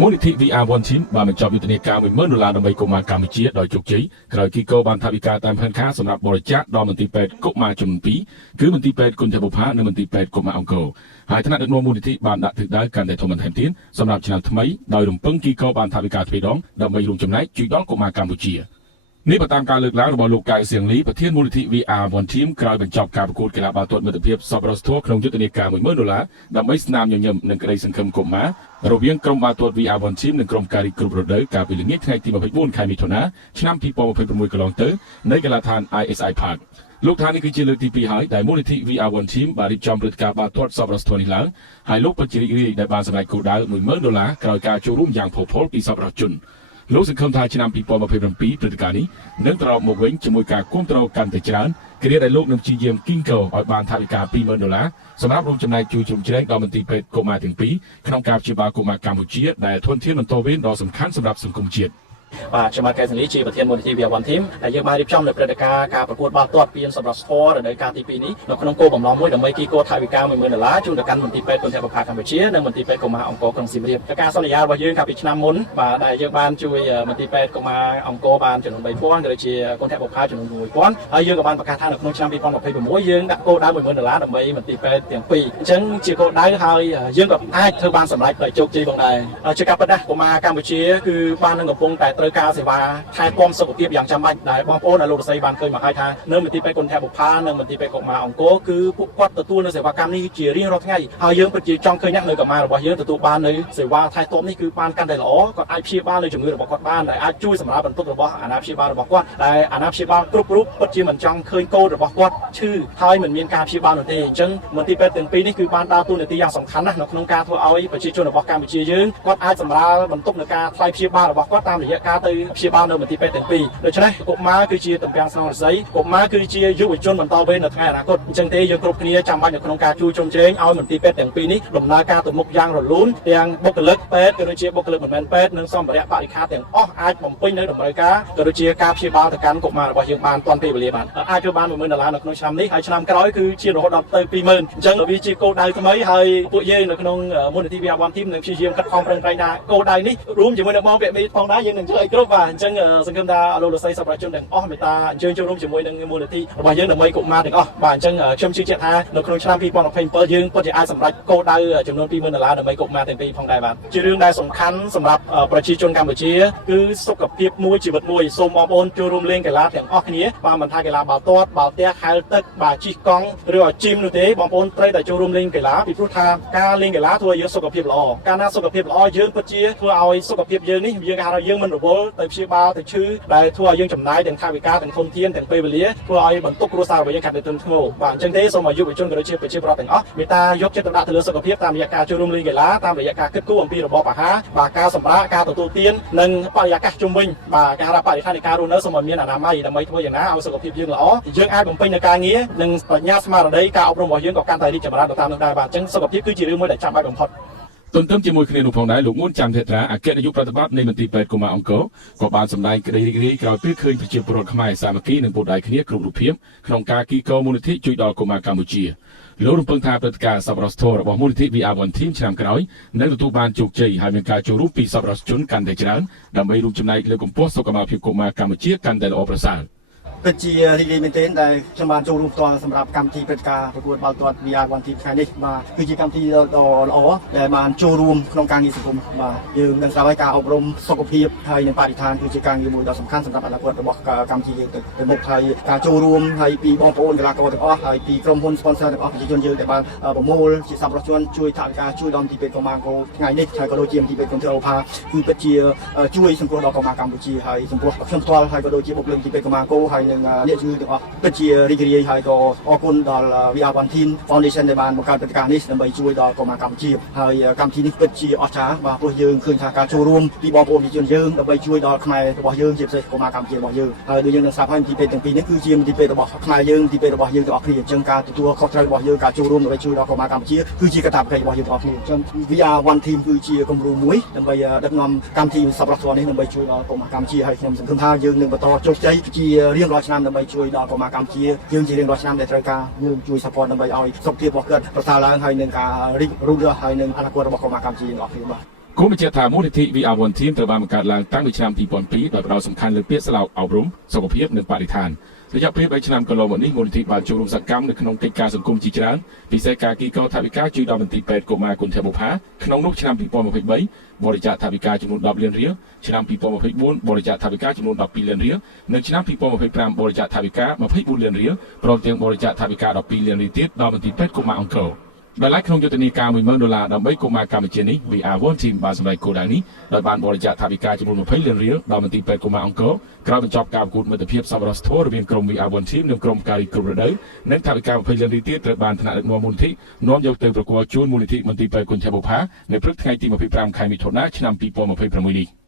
มูลนิธิ VR One Team បានបញ្ចប់យុទ្ធនាការ$10000ដើម្បីកុមារកម្ពុជាដោយជោគជ័យក្រោយគីកូបានថវិកាតាមផែនការសម្រាប់បរិច្ចាគដល់មន្ទីរពេទ្យកុមារចំនួន2គឺមន្ទីរពេទ្យគុណធបុប្ផានិងមន្ទីរពេទ្យកុមារអង្គរហើយថ្នាក់ដឹកនាំមូលនិធិបានដាក់ទិសដៅកាន់តែធំបន្ថែមទៀតសម្រាប់ឆ្នាំថ្មីដោយរំពឹងគីកូបានថវិកាទ្វេដងដើម្បីរួមចំណែកជួយដល់កុមារកម្ពុជានេះបើតាមការលើកឡើងរបស់លោកកៅសៀងលីប្រធានមូលនិធិ VR One Team ក្រោយបញ្ចប់ការប្រកួតកីឡាបាល់ទាត់មិត្តភាពសប្បុរសធម៌ក្នុងយុទ្ធនាការ$10000ដើម្បីស្នាមញញឹមនិងក្តីសង្ឃឹមកុមាររវាងក្រុមបាល់ទាត់ VR One Team និងក្រុមការីគ្រប់រដូវកាលពីល្ងាចថ្ងៃទី24ខែមិថុនាឆ្នាំ2026កន្លងទៅនៅកីឡដ្ឋាន ISI Park លោកថានេះគឺជាលើកទី2ហើយដែលមូលនិធិ VR One Team បានរៀបចំព្រឹត្តិការណ៍បាល់ទាត់សប្បុរសធម៌នេះឡើងហើយលោកពិតជារីករាយដែលបានសម្រេចគោលដៅ$10000ក្រោយការចូលរួមយ៉ាងផុសផុលពីសប្បុរសជនលោកសង្ឃឹមថាឆ្នាំ2027ព្រឹត្តិការណ៍នេះនឹងត្រឡប់មកវិញជាមួយការគាំទ្រកាន់តែច្រើនគ្រាដែលលោកនឹងព្យាយាមគីងកោឲ្យបានថវិកា$20000សម្រាប់រួមចំណែកជួយជ្រោមជ្រែងដល់មន្ទីរពេទ្យកុមារទាំងពីរក្នុងការព្យាបាលកុមារកម្ពុជាដែលធនធានបន្តវេនដ៏សំខាន់សម្រាប់សង្គមជាតិបាទខ្ញុំមកកែសនីជាប្រធានមូលនិធិ VR One Team ដែលយើងបានរៀបចំនៅព្រឹត្តិការណ៍ការប្រកួតបាល់ទាត់ពានសម្រាប់ស្ព័ររដូវកាលទី2នេះនៅក្នុងគោលបំណងមួយដើម្បីគីកូថវិកា$10000ជូនទៅកាន់មន្ទីរពេទ្យគុណធបុប្ផាកម្ពុជានិងមន្ទីរពេទ្យកុមារអង្គរក្រុងសៀមរាបការសន្យារបស់យើងកាលពីឆ្នាំមុនបាទដែលយើងបានជួយមន្ទីរពេទ្យកុមារអង្គរបានចំនួន$3000ក៏ដូចជាគុណធបុប្ផាចំនួន$1000ហើយយើងក៏បានប្រកាសថានៅក្នុងឆ្នាំ2026យើងដាក់គោលដៅ$10000ដើម្បីមន្ទីរពេទ្យទាំងពីរអញ្ចឹងជាគោលដៅហើយយើងក៏អាចធ្វើបានសម្រេចដោយជោគជ័យផងដែរជាការពិតណាស់កុមារកម្ពុជាគឺបាននឹងកំពុងតែត្រូវការសេវាថែទាំសុខភាពយ៉ាងចាំបាច់ដែលបងប្អូនលោកស្រីបានឃើញមកហើយថានៅមន្ទីរពេទ្យគុណធបុប្ផានិងមន្ទីរពេទ្យកុមារអង្គរគឺពួកគាត់ទទួលនៅសេវាកម្មនេះជារៀងរាល់ថ្ងៃហើយយើងពិតជាចង់ឃើញណាស់នៅកុមាររបស់យើងទទួលបាននៅសេវាថែទាំនេះគឺបានកាន់តែល្អគាត់អាចព្យាបាលនៅជំងឺរបស់គាត់បានដែលអាចជួយសម្រាប់បន្ទុករបស់អាណាព្យាបាលរបស់គាត់ដែលអាណាព្យាបាលគ្រប់រូបពិតជាមិនចង់ឃើញកូនរបស់គាត់ឈឺហើយមិនមានការព្យាបាលនោះទេអញ្ចឹងមន្ទីរពេទ្យទាំងពីរនេះគឺបានដើរតួនាទីយ៉ាងសំខាន់ណាស់នៅក្នុងការធ្វើឲ្យប្រជាជនរបស់កម្ពុជាយើងគាត់អាចសម្រាលបន្ទុកនៃការថ្លៃព្យាបាលរបស់គាត់តាមរយៈការទៅព្យាបាលនៅមន្ទីរពេទ្យទាំងពីរដូច្នេះកុមារគឺជាតំពាំងស្នងរស័យកុមារគឺជាយុវជនបន្តវេននៅថ្ងៃអនាគតអញ្ចឹងទេយើងគ្រប់គ្នាចាំបាច់នៅក្នុងការជួយជ្រោមជ្រែងឲ្យមន្ទីរពេទ្យទាំងពីរនេះដំណើរការទៅមុខយ៉ាងរលូនទាំងបុគ្គលិកពេទ្យក៏ដូចជាបុគ្គលិកមិនមែនពេទ្យនិងសម្ភារៈបរិក្ខារទាំងអស់អាចបំពេញនៅតម្រូវការក៏ដូចជាការព្យាបាលទៅកាន់កុមាររបស់យើងបានទាន់ពេលវេលាបានអាចធ្វើបាន$10000នៅក្នុងឆ្នាំនេះហើយឆ្នាំក្រោយគឺជារហូតដល់ទៅ20000អញ្ចឹងវាជាគោលដៅថ្មីហើយពួកយើងនៅក្នុងមូលនិធិ VR One Team នឹងព្យាយាមខិតខំប្រឹងប្រែងថាគោលដៅនេះរួមជាមួយនឹងបងពាក់មីផងដែរយើងនឹងជួយឲ្យគ្រប់បាទអញ្ចឹងសង្ឃឹមថាលោកលោកស្រីសប្បុរសជនទាំងអស់មេត្តាអញ្ជើញចូលរួមជាមួយនឹងមូលនិធិរបស់យើងដើម្បីកុមារទាំងអស់បាទអញ្ចឹងខ្ញុំជឿជាក់ថានៅក្នុងឆ្នាំ2027យើងពិតជាអាចសម្រេចគោលដៅចំនួន$20000ដើម្បីកុមារទាំងពីរផងដែរបាទជារឿងដែលសំខាន់សម្រាប់ប្រជាជនកម្ពុជាគឺសុខភាពមួយជីវិតមួយសូមបងប្អូនចូលរួមលេងកីឡាទាំងអស់គ្នាបាទមិនថាកីឡាបាល់ទាត់បាល់ទះហែលទឹកបាទជិះកង់ឬក៏ជីមនោះទេបងប្អូនត្រូវតែចូលរួមលេងកីឡាពីព្រោះថាការលេងកីឡាធ្វើឲ្យយើងសុខភាពល្អកាលណាសុខភាពល្អយើងពិតជាធ្វើឲ្យសុខភាពយើងនេះយើងគេហៅថាយើងមិនរវល់ទៅព្យាបាលទៅឈឺដែលធ្វើឲ្យយើងចំណាយទាំងថវិកាទាំងធនធានទាំងពេលវេលាធ្វើឲ្យបន្ទុកគ្រួសាររបស់យើងកាន់តែធ្ងន់ធ្ងរបាទអញ្ចឹងទេសូមឲ្យយុវជនក៏ដូចជាប្រជាពលរដ្ឋទាំងអស់មេត្តាយកចិត្តទុកដាក់ទៅលើសុខភាពតាមរយៈការចូលរួមលេងកីឡាតាមរយៈការគិតគូរអំពីរបបអាហារបាទការសម្រាកការទទួលទាននិងបរិយាកាសជុំវិញបាទការបរិស្ថាននៃការរស់នៅសូមឲ្យមានអនាម័យដើម្បីធ្វើយ៉ាងណាឲ្យសុខភាពយើងល្អយើងអាចបំពេញនៅការងារនិងបញ្ញាស្មារតីការអប់រំរបស់យើងក៏កាន់តែរីកចម្រើនទៅតាមនោះដែរបាទអញ្ចឹងសុខភាពគឺជារឿងមួយដែលចាំបាច់បំផុតទន្ទឹមជាមួយគ្នានោះផងដែរលោកងួនចាំទេត្រាអគ្គនាយកប្រតិបត្តិនៃមន្ទីរពេទ្យកុមារអង្គរក៏បានសម្ដែងក្តីរីករាយក្រោយពេលឃើញប្រជាពលរដ្ឋខ្មែរសាមគ្គីនិងពុតដៃគ្នាគ្រប់រូបភាពក្នុងការគីកូមូលនិធិជួយដល់កុមារកម្ពុជាលោករំពឹងថាព្រឹត្តិការណ៍សប្បុរសធម៌របស់មូលនិធិ VR One Team ឆ្នាំក្រោយនឹងទទួលបានជោគជ័យហើយមានការចូលរួមពីសប្បុរសជនកាន់តែច្រើនដើម្បីរួមចំណែកលើកកម្ពស់សុខភាពកុមារកម្ពុជាកាន់តែល្អប្រសើរពិតជារីករាយមែនទែនដែលខ្ញុំបានចូលរួមផ្ទាល់សម្រាប់កម្មវិធីព្រឹត្តិការណ៍ប្រកួតបាល់ទាត់ VR One Team ថ្ងៃនេះបាទគឺជាកម្មវិធីដ៏ល្អដែលបានចូលរួមក្នុងការងារសង្គមបាទយើងនឹងស្ដាប់ឲ្យការអប់រំសុខភាពហើយនិងបរិស្ថានគឺជាការងារមួយដ៏សំខាន់សម្រាប់អនាគតរបស់កម្មវិធីយើងទៅមុខហើយការចូលរួមហើយពីបងប្អូនកីឡាករទាំងអស់ហើយពីក្រុមហ៊ុន sponsor ទាំងអស់ប្រជាជនយើងដែលបានប្រមូលជាសប្បុរសជនជួយថវិកាជួយដល់មន្ទីរពេទ្យកុមារអង្គរថ្ងៃនេះហើយក៏ដូចជាមន្ទីរពេទ្យគុណធបុប្ផាគឺពិតជាជួយសង្គ្រោះដល់កុមារកម្ពុជាហើយចំពោះខ្ញុំផ្ទាល់ហើយក៏ដូចជាបុគ្គលិកមន្ទីរពេទ្យកុមារអង្គរហើយនិងអ្នកជួយទាំងអស់ពិតជារីករាយហើយក៏អរគុណដល់ VR One Team Foundation ដែលបានបង្កើតព្រឹត្តិការណ៍នេះដើម្បីជួយដល់កុមារកម្ពុជាហើយកម្មវិធីនេះពិតជាអស្ចារ្យបាទព្រោះយើងឃើញថាការចូលរួមពីបងប្អូនប្រជាជនយើងដើម្បីជួយដល់ខ្មែររបស់យើងជាពិសេសកុមារកម្ពុជារបស់យើងហើយដូចយើងនឹងស្ដាប់ហើយមន្ទីរពេទ្យទាំងពីរនេះគឺជាមន្ទីរពេទ្យរបស់ខ្មែរយើងមន្ទីរពេទ្យរបស់យើងទាំងអស់គ្នាអញ្ចឹងការទទួលខុសត្រូវរបស់យើងការចូលរួមដើម្បីជួយដល់កុមារកម្ពុជាគឺជាកាតព្វកិច្ចរបស់យើងទាំងអស់គ្នាអញ្ចឹង VR One Team គឺជាគំរូមួយដើម្បីដឹកនាំកម្មវិធីសប្បុរសធម៌នេះដើម្បីជួយដល់កុមារកម្ពុជាហើយខ្ញុំសង្ឃឹមថាយើងនឹងបន្តជោគជ័យជារៀងរាល់ឆ្នាំដើម្បីជួយដល់កុមារកម្ពុជាយើងជារៀងរាល់ឆ្នាំដែលត្រូវការយើងជួយ support ដើម្បីឲ្យសុខភាពរបស់គាត់ប្រសើរឡើងហើយនឹងការរីករូតរស់ហើយនឹងអនាគតរបស់កុមារកម្ពុជាទាំងអស់គ្នាបាទ គោលបញ្ជាក់ថាមូលនិធិ VR1 Team ត្រូវបានបង្កើតឡើងតាំងពីឆ្នាំ2002ដោយផ្ដោតសំខាន់លើពាក្យស្លោកអប់រំសុខភាពនិងបរិស្ថានរយៈពេល3ឆ្នាំកន្លងមកនេះមូលនិធិបានចូលរួមសកម្មនៅក្នុងកិច្ចការសង្គមជាច្រើនពិសេសការគីកោថវិកាជួយដល់មន្ទីរពេទ្យកុមារគុណធបុផាក្នុងនោះឆ្នាំ2023បរិច្ចាគថវិកាចំនួន10លានរៀលឆ្នាំ2024បរិច្ចាគថវិកាចំនួន12លានរៀលនិងឆ្នាំ2025បរិច្ចាគថវិកា24លានរៀលព្រមទាំងបរិច្ចាគថវិកា12លានរៀលទៀតដល់មន្ទីរពេទ្យកុមារអង្គរដោយឡែកក្នុងយុទ្ធនាការ$10000ដើម្បីកុមារកម្ពុជានេះ VR1 Team បានសម្រេចគោលដៅនេះដោយបានបរិច្ចាគថវិកាចំនួន20លានរៀលដល់មន្ទីរពេទ្យកុមារអង្គរក្រោយបញ្ចប់ការប្រកួតមិត្តភាពសប្បុរសធម៌រវាងក្រុម VR1 Team និងក្រុមការីគ្រប់រដូវនិងថវិកា20លានរៀលទៀតត្រូវបានថ្នាក់ដឹកនាំមូលនិធិនាំយកទៅប្រគល់ជូនមូលនិធិមន្ទីរពេទ្យគុណធបុផានៅព្រឹកថ្ងៃទី25ខែមិថុនាឆ្នាំ2026នេះ